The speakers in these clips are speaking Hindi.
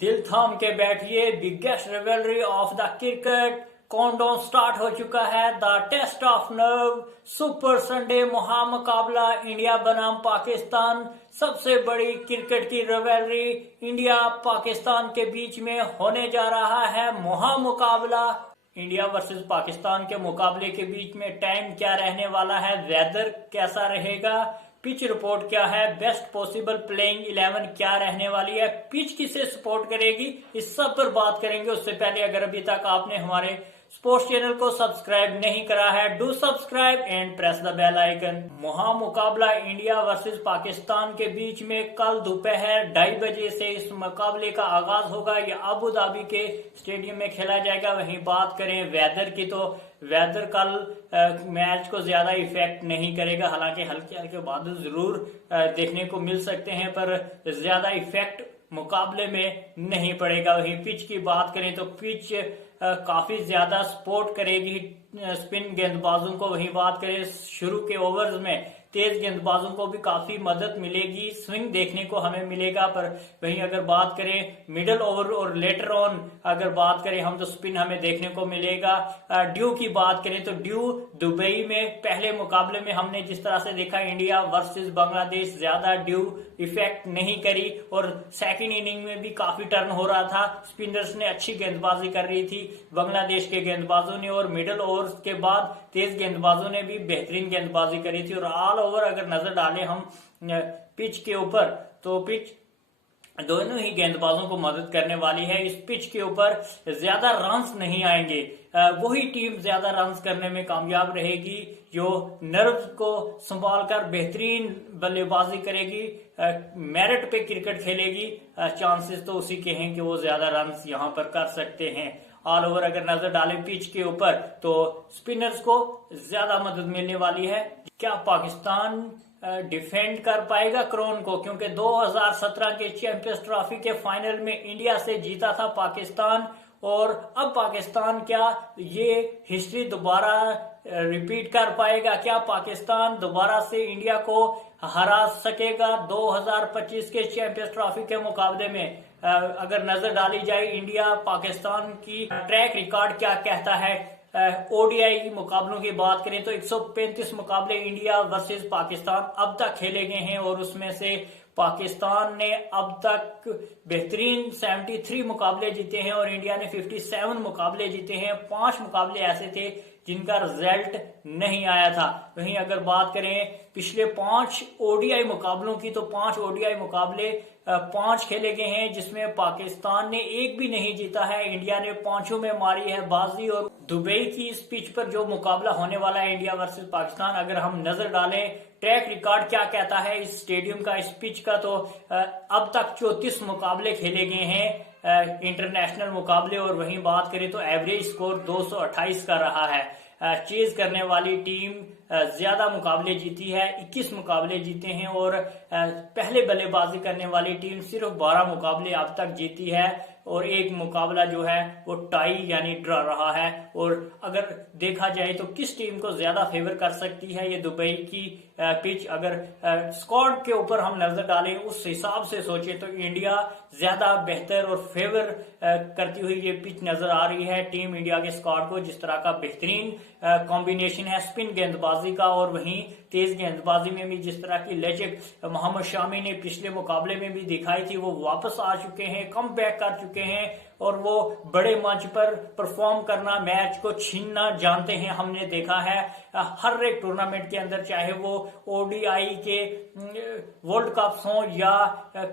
दिल थाम के बैठिए, biggest rivalry of the cricket countdown start हो चुका है। The test of nerve super Sunday महामुकाबला इंडिया बनाम पाकिस्तान, सबसे बड़ी क्रिकेट की रिवलरी इंडिया पाकिस्तान के बीच में होने जा रहा है महामुकाबला। इंडिया वर्सेस पाकिस्तान के मुकाबले के बीच में टाइम क्या रहने वाला है, वेदर कैसा रहेगा, पिच रिपोर्ट क्या है, बेस्ट पॉसिबल प्लेइंग 11 क्या रहने वाली है, पिच किसे सपोर्ट करेगी, इस सब पर बात करेंगे। उससे पहले अगर अभी तक आपने हमारे स्पोर्ट्स चैनल को सब्सक्राइब नहीं करा है, do subscribe and press the bell icon. महामुकाबला इंडिया वर्सेस पाकिस्तान के बीच में कल दोपहर 2:30 बजे से इस मुकाबले का आगाज होगा। ये अबू धाबी के स्टेडियम में खेला जाएगा। वहीं बात करें वेदर की, तो वेदर कल मैच को ज्यादा इफेक्ट नहीं करेगा। हालांकि हल्के हल्के बादल जरूर देखने को मिल सकते हैं, पर ज्यादा इफेक्ट मुकाबले में नहीं पड़ेगा। वहीं पिच की बात करें तो पिच काफी ज्यादा सपोर्ट करेगी स्पिन गेंदबाजों को। वहीं बात करें शुरू के ओवर्स में तेज गेंदबाजों को भी काफी मदद मिलेगी, स्विंग देखने को हमें मिलेगा। पर वहीं अगर बात करें मिडल ओवर और लेटर ऑन अगर बात करें हम, तो स्पिन हमें देखने को मिलेगा। ड्यू की बात करें तो ड्यू दुबई में पहले मुकाबले में हमने जिस तरह से देखा इंडिया वर्सेस बांग्लादेश, ज्यादा ड्यू इफेक्ट नहीं करी और सेकंड इनिंग में भी काफी टर्न हो रहा था। स्पिनर्स ने अच्छी गेंदबाजी कर रही थी बांग्लादेश के गेंदबाजों ने, और मिडल ओवर के बाद तेज गेंदबाजों ने भी बेहतरीन गेंदबाजी करी थी। और ऑल ओवर अगर नजर डालें हम पिच के ऊपर, तो पिच दोनों ही गेंदबाजों को मदद करने वाली है। इस पिच के ऊपर ज्यादा रन्स नहीं आएंगे, वही टीम ज्यादा रन्स करने में कामयाब रहेगी जो नर्व को संभालकर बेहतरीन बल्लेबाजी करेगी, मेरिट पे क्रिकेट खेलेगी। चांसेस तो उसी के हैं कि वो ज्यादा रन्स यहां पर कर सकते हैं। ऑल ओवर अगर नजर डालें पिच के ऊपर, तो स्पिनर्स को ज्यादा मदद मिलने वाली है। क्या पाकिस्तान डिफेंड कर पाएगा क्रोन को, क्योंकि 2017 के चैंपियंस ट्रॉफी के फाइनल में इंडिया से जीता था पाकिस्तान, और अब पाकिस्तान क्या ये हिस्ट्री दोबारा रिपीट कर पाएगा? क्या पाकिस्तान दोबारा से इंडिया को हरा सकेगा 2025 के चैंपियंस ट्रॉफी के मुकाबले में? अगर नजर डाली जाए इंडिया पाकिस्तान की ट्रैक रिकॉर्ड क्या कहता है, ओडीआई मुकाबलों की बात करें तो 135 मुकाबले इंडिया वर्सेस पाकिस्तान अब तक खेले गए हैं, और उसमें से पाकिस्तान ने अब तक बेहतरीन 73 मुकाबले जीते हैं और इंडिया ने 57 मुकाबले जीते हैं। 5 मुकाबले ऐसे थे जिनका रिजल्ट नहीं आया था। वहीं अगर बात करें पिछले 5 ओडीआई मुकाबलों की, तो 5 ओडीआई मुकाबले 5 खेले गए हैं जिसमें पाकिस्तान ने एक भी नहीं जीता है। इंडिया ने 5 में मारी है बाजी। और दुबई की इस पिच पर जो मुकाबला होने वाला है इंडिया वर्सेस पाकिस्तान, अगर हम नजर डालें ट्रैक रिकॉर्ड क्या कहता है इस स्टेडियम का, इस पिच का, तो अब तक 34 मुकाबले खेले गए हैं इंटरनेशनल मुकाबले। और वहीं बात करें तो एवरेज स्कोर 228 का रहा है। चेज करने वाली टीम ज्यादा मुकाबले जीती है, 21 मुकाबले जीते हैं, और पहले बल्लेबाजी करने वाली टीम सिर्फ 12 मुकाबले अब तक जीती है, और एक मुकाबला जो है वो टाई यानी ड्रा रहा है। और अगर देखा जाए तो किस टीम को ज्यादा फेवर कर सकती है ये दुबई की पिच, अगर स्क्वाड के ऊपर हम नजर डालें उस हिसाब से सोचे तो इंडिया ज्यादा बेहतर और फेवर करती हुई ये पिच नजर आ रही है टीम इंडिया के स्क्वाड को। जिस तरह का बेहतरीन कॉम्बिनेशन है स्पिन गेंदबाजी का, और वहीं तेज गेंदबाजी में भी जिस तरह की लचक मोहम्मद शामी ने पिछले मुकाबले में भी दिखाई थी, वो वापस आ चुके हैं, कम बैक कर चुके हैं, और वो बड़े मंच पर परफॉर्म करना, मैच को छीनना जानते हैं। हमने देखा है हर एक टूर्नामेंट के अंदर, चाहे वो ओडीआई के वर्ल्ड कप्स हो या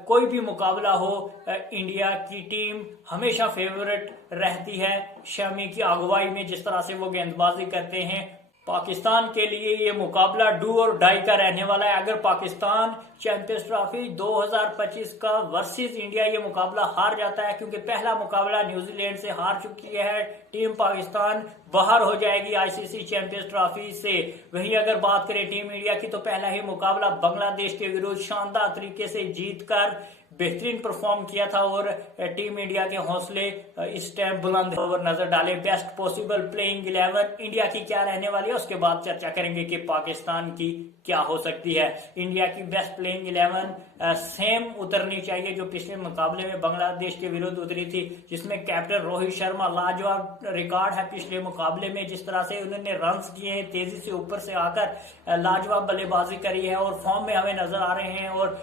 कोई भी मुकाबला हो, इंडिया की टीम हमेशा फेवरेट रहती है शमी की अगुवाई में। जिस तरह से वो गेंदबाजी करते हैं, पाकिस्तान के लिए ये मुकाबला डू और डाई का रहने वाला है। अगर पाकिस्तान चैंपियंस ट्रॉफी 2025 का वर्सेस इंडिया ये मुकाबला हार जाता है, क्योंकि पहला मुकाबला न्यूजीलैंड से हार चुकी है टीम, पाकिस्तान बाहर हो जाएगी आईसीसी चैंपियंस ट्रॉफी से। वहीं अगर बात करें टीम इंडिया की, तो पहला ही मुकाबला बांग्लादेश के विरुद्ध शानदार तरीके से जीतकर बेहतरीन परफॉर्म किया था, और टीम इंडिया के हौसले इस टाइम बुलंद। ओवर नजर डालें बेस्ट पॉसिबल प्लेइंग 11 इंडिया की क्या रहने वाली है, उसके बाद चर्चा करेंगे कि पाकिस्तान की क्या हो सकती है। इंडिया की बेस्ट प्लेइंग 11 सेम उतरनी चाहिए जो पिछले मुकाबले में बांग्लादेश के विरुद्ध उतरी थी, जिसमें कैप्टन रोहित शर्मा लाजवाब रिकॉर्ड है पिछले मुकाबले में। जिस तरह से उन्होंने रन्स किए हैं, तेजी से ऊपर से आकर लाजवाब बल्लेबाजी करी है और फॉर्म में हमें नजर आ रहे हैं। और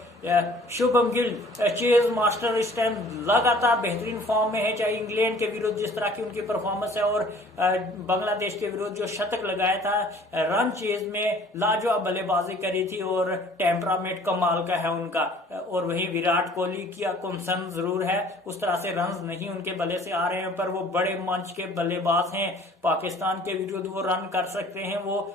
शुभम गिल चेज मास्टर इस टाइम लगातार बेहतरीन फॉर्म में है, चाहे इंग्लैंड के विरुद्ध जिस तरह की उनकी परफॉर्मेंस है और बांग्लादेश के विरुद्ध जो शतक लगाया था रन चेज में, लाजवाब बल्लेबाजी करी थी और टेम्परामेंट कमाल का है उनका। और वहीं विराट कोहली की कंसर्न जरूर है, उस तरह से रन नहीं उनके बल्ले से आ रहे हैं, पर वो बड़े मंच के बल्लेबाज हैं, पाकिस्तान के विरुद्ध वो रन कर सकते हैं। वो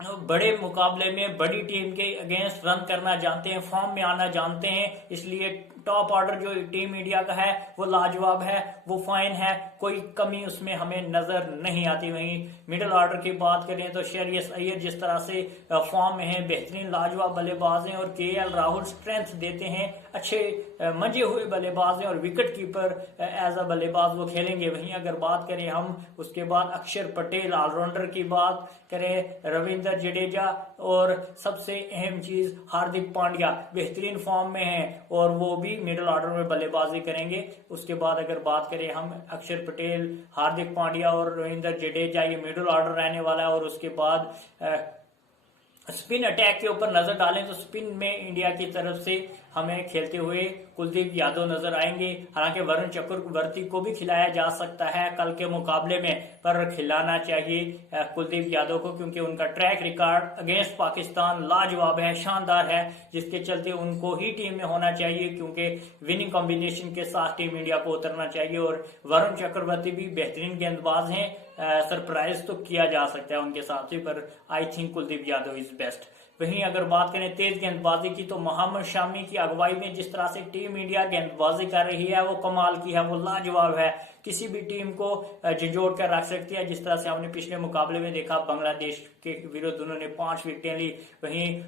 बड़े मुकाबले में बड़ी टीम के अगेंस्ट रन करना जानते हैं, फॉर्म में आना जानते हैं, इसलिए टॉप ऑर्डर जो टीम इंडिया का है वो लाजवाब है, वो फाइन है, कोई कमी उसमें हमें नजर नहीं आती। वहीं मिडिल ऑर्डर की बात करें तो श्रेयस अय्यर जिस तरह से फॉर्म में है, बेहतरीन लाजवाब बल्लेबाज हैं, और केएल राहुल स्ट्रेंथ देते हैं, अच्छे मंजे हुए बल्लेबाज हैं और विकेट कीपर एज अ बल्लेबाज वो खेलेंगे। वहीं अगर बात करें हम उसके बाद अक्षर पटेल ऑलराउंडर की बात करें, रविंद्र जडेजा, और सबसे अहम चीज हार्दिक पांड्या बेहतरीन फॉर्म में है और वो भी मिडिल ऑर्डर में बल्लेबाजी करेंगे। उसके बाद अगर बात करें हम अक्षर पटेल, हार्दिक पांड्या और रविंद्र जडेजा, ये मिडिल ऑर्डर रहने वाला है। और उसके बाद स्पिन अटैक के ऊपर नजर डालें तो स्पिन में इंडिया की तरफ से हमें खेलते हुए कुलदीप यादव नजर आएंगे। हालांकि वरुण चक्रवर्ती को भी खिलाया जा सकता है कल के मुकाबले में, पर खिलाना चाहिए कुलदीप यादव को, क्योंकि उनका ट्रैक रिकॉर्ड अगेंस्ट पाकिस्तान लाजवाब है, शानदार है, जिसके चलते उनको ही टीम में होना चाहिए, क्योंकि विनिंग कॉम्बिनेशन के साथ टीम इंडिया को उतरना चाहिए। और वरुण चक्रवर्ती भी बेहतरीन गेंदबाज हैं, सरप्राइज तो किया जा सकता है उनके साथ ही, पर I think Kuldeep Yadav is best. वहीं अगर बात करें तेज गेंदबाजी की तो मोहम्मद शामी की अगुवाई में जिस तरह से टीम इंडिया गेंदबाजी कर रही है वो कमाल की है, वो लाजवाब है, किसी भी टीम को झंझोड़ कर रख सकती है। जिस तरह से हमने पिछले मुकाबले में देखा बांग्लादेश के विरुद्ध उन्होंने 5 विकेटें ली। वहीं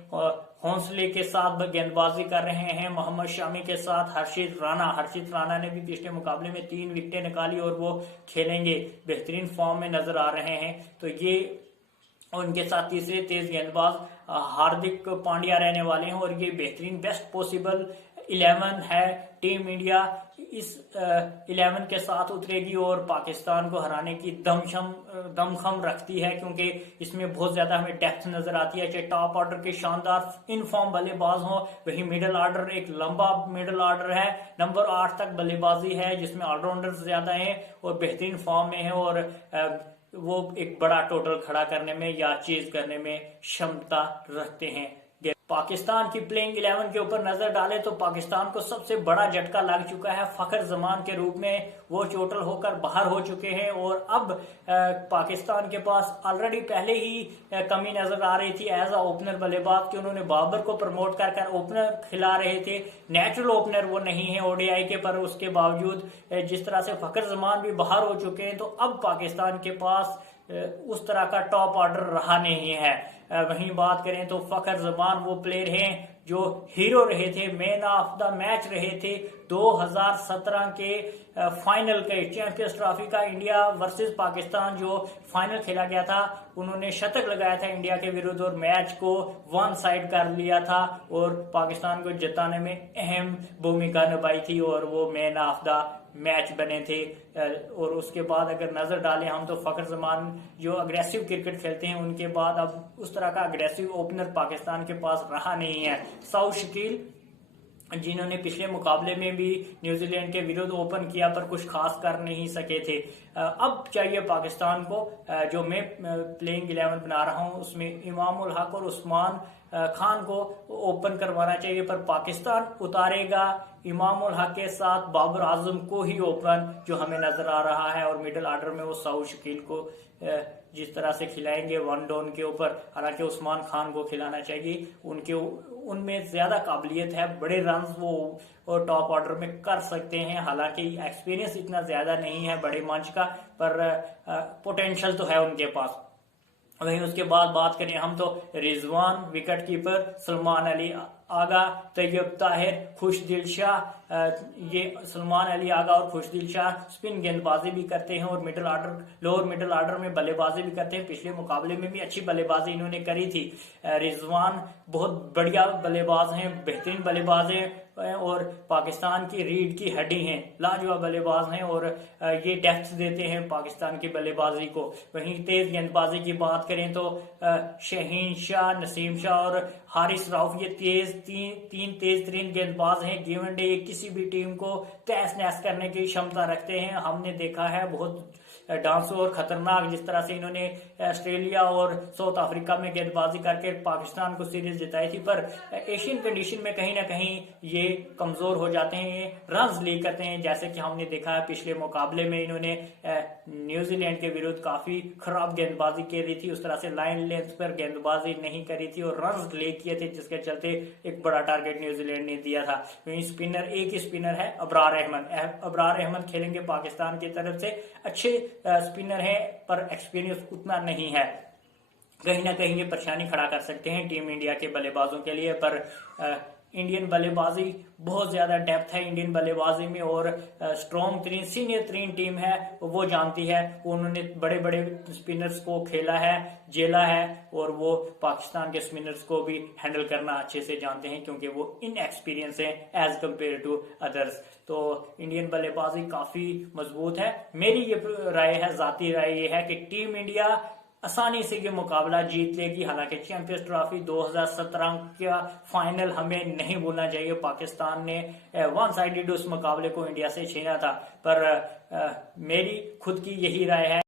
हौसले के साथ गेंदबाजी कर रहे हैं मोहम्मद शामी के साथ हर्षित राणा ने भी पिछले मुकाबले में 3 विकेटें निकाली और वो खेलेंगे, बेहतरीन फॉर्म में नजर आ रहे हैं। तो ये उनके साथ तीसरे तेज गेंदबाज हार्दिक पांड्या रहने वाले हैं और ये बेहतरीन बेस्ट पॉसिबल 11 है। टीम इंडिया इस 11 के साथ उतरेगी और पाकिस्तान को हराने की दमखम रखती है, क्योंकि इसमें बहुत ज्यादा हमें डेप्थ नजर आती है, चाहे टॉप ऑर्डर के शानदार इन फॉर्म बल्लेबाज हों, वही मिडिल ऑर्डर एक लंबा मिडिल ऑर्डर है, नंबर 8 तक बल्लेबाजी है जिसमें ऑलराउंडर ज्यादा हैं और बेहतरीन फॉर्म में है और वो एक बड़ा टोटल खड़ा करने में या चेज करने में क्षमता रखते हैं। पाकिस्तान की प्लेइंग 11 के ऊपर नजर डाले तो पाकिस्तान को सबसे बड़ा झटका लग चुका है। फखर जमान के रूप में वो चोटिल होकर बाहर हो चुके हैं और अब पाकिस्तान के पास ऑलरेडी पहले ही कमी नजर आ रही थी एज अ ओपनर बल्लेबाज की। उन्होंने बाबर को प्रमोट कर ओपनर खिला रहे थे, नेचुरल ओपनर वो नहीं है ओडीआई के, पर उसके बावजूद जिस तरह से फखर जमान भी बाहर हो चुके हैं तो अब पाकिस्तान के पास उस तरह का टॉप ऑर्डर रहा नहीं है। वहीं बात करें तो फखर जमान वो प्लेयर हैं जो हीरो रहे थे, मैन ऑफ द मैच रहे थे 2017 के फाइनल के चैंपियंस ट्रॉफी का इंडिया वर्सेस पाकिस्तान जो फाइनल खेला गया था। उन्होंने शतक लगाया था इंडिया के विरुद्ध और मैच को वन साइड कर लिया था और पाकिस्तान को जिताने में अहम भूमिका निभाई थी और वो मैन ऑफ द मैच बने थे। और उसके बाद अगर नजर डालें हम तो फखर जमान जो अग्रेसिव क्रिकेट खेलते हैं उनके बाद अब उस तरह का अग्रेसिव ओपनर पाकिस्तान के पास रहा नहीं है। साउथ शकील जिन्होंने पिछले मुकाबले में भी न्यूजीलैंड के विरुद्ध ओपन किया पर कुछ खास कर नहीं सके थे। अब चाहिए पाकिस्तान को, जो मैं प्लेइंग 11 बना रहा हूं उसमें इमाम उल हक और उस्मान खान को ओपन करवाना चाहिए, पर पाकिस्तान उतारेगा इमाम उल हक के साथ बाबर आजम को ही ओपन, जो हमें नजर आ रहा है। और मिडिल ऑर्डर में वो साउथ शकील को जिस तरह से खिलाएंगे वन डाउन के ऊपर, हालांकि उस्मान खान को खिलाना चाहिए, उनमें ज्यादा काबिलियत है, बड़े रन वो टॉप ऑर्डर में कर सकते हैं। हालांकि एक्सपीरियंस इतना ज्यादा नहीं है बड़े मंच का, पर पोटेंशियल तो है उनके पास। वहीं उसके बाद बात करें हम तो रिजवान विकेट कीपर, सलमान अली आगा, तैयब ताहिर, खुशदिल शाह, ये सलमान अली आगा और खुशदिल शाह स्पिन गेंदबाजी भी करते हैं और लोअर मिडिल ऑर्डर में बल्लेबाजी भी करते हैं। पिछले मुकाबले में भी अच्छी बल्लेबाजी इन्होंने करी थी। रिजवान बहुत बढ़िया बल्लेबाज हैं, बेहतरीन बल्लेबाज हैं और पाकिस्तान की रीढ़ की हड्डी हैं, लाजवाब बल्लेबाज हैं और ये डेप्थ देते हैं पाकिस्तान की बल्लेबाजी को। वहीं तेज गेंदबाजी की बात करें तो शहीन शाह, नसीम शाह और हारिस रऊफ ये तीन तेज तरीन गेंदबाज हैं। गिवन डे किसी भी टीम को तहस नहस करने की क्षमता रखते हैं। हमने देखा है बहुत डांसो और खतरनाक जिस तरह से इन्होंने ऑस्ट्रेलिया और साउथ अफ्रीका में गेंदबाजी करके पाकिस्तान को सीरीज जिताई थी, पर एशियन कंडीशन में कहीं ना कहीं ये कमजोर हो जाते हैं, ये रन्स लीक करते हैं। जैसे कि हमने देखा है पिछले मुकाबले में इन्होंने न्यूजीलैंड के विरुद्ध काफी खराब गेंदबाजी करी थी, उस तरह से लाइन लेंथ पर गेंदबाजी नहीं करी थी और रन्स लीक किए थे, जिसके चलते एक बड़ा टारगेट न्यूजीलैंड ने दिया था। वहीं स्पिनर एक ही स्पिनर है अबरार अहमद खेलेंगे पाकिस्तान की तरफ से। अच्छे स्पिनर हैं पर एक्सपीरियंस उतना नहीं है, कहीं ना कहीं ये परेशानी खड़ा कर सकते हैं टीम इंडिया के बल्लेबाजों के लिए। पर इंडियन बल्लेबाजी बहुत ज्यादा डेप्थ है इंडियन बल्लेबाजी में और स्ट्रॉन्ग तरीन सीनियर तरीन टीम है, वो जानती है। उन्होंने बड़े बड़े स्पिनर्स को खेला है, झेला है और वो पाकिस्तान के स्पिनर्स को भी हैंडल करना अच्छे से जानते हैं क्योंकि वो इनएक्सपीरियंस है एज कम्पेयर टू अदर्स। तो इंडियन बल्लेबाजी काफी मजबूत है। मेरी ये राय है, जाती राय ये है कि टीम इंडिया आसानी से ये मुकाबला जीत लेगी। हालांकि चैंपियंस ट्रॉफी 2017 का फाइनल हमें नहीं भूलना चाहिए, पाकिस्तान ने वन साइडेड उस मुकाबले को इंडिया से छीना था। पर मेरी खुद की यही राय है